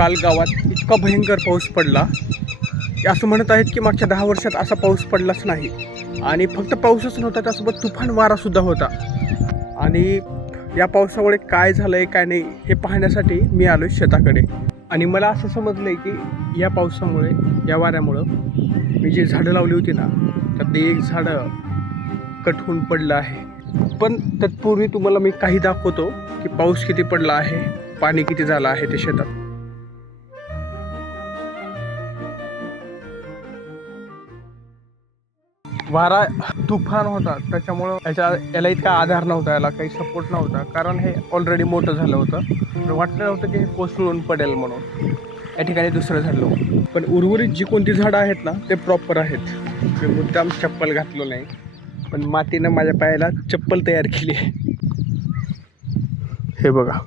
काल गावात इतका भयंकर पाऊस पडला की असं म्हणत आहेत की मागच्या 10 वर्षात असा पाऊस पडलाच नाही. आणि फक्त पाऊसच नव्हता, त्यासोबत तुफान वारासुद्धा होता. आणि या पावसामुळे काय झालं आहे काय नाही हे पाहण्यासाठी मी आलो शेताकडे. आणि मला असं समजलं आहे की या पावसामुळे, या वाऱ्यामुळं मी जी झाडं लावली होती ना, तर ते एक झाडं कट होऊन पडलं आहे. पण तत्पूर्वी तुम्हाला मी काही दाखवतो की पाऊस किती पडला आहे, पाणी किती झालं आहे ते शेतात. वारा तुफान होता, त्याच्यामुळं याला इतका आधार नव्हता, याला काही सपोर्ट नव्हता, कारण हे ऑलरेडी मोठं झालं होतं. वाटलं नव्हतं की हे कोसळून पडेल म्हणून. या ठिकाणी दुसरं झालं होतं. पण उर्वरित जी कोणती झाडं आहेत ना ते प्रॉपर आहेत. मी मुद्दाम चप्पल घातलो नाही, पण मातीनं माझ्या पायाला चप्पल तयार केली आहे. हे बघा.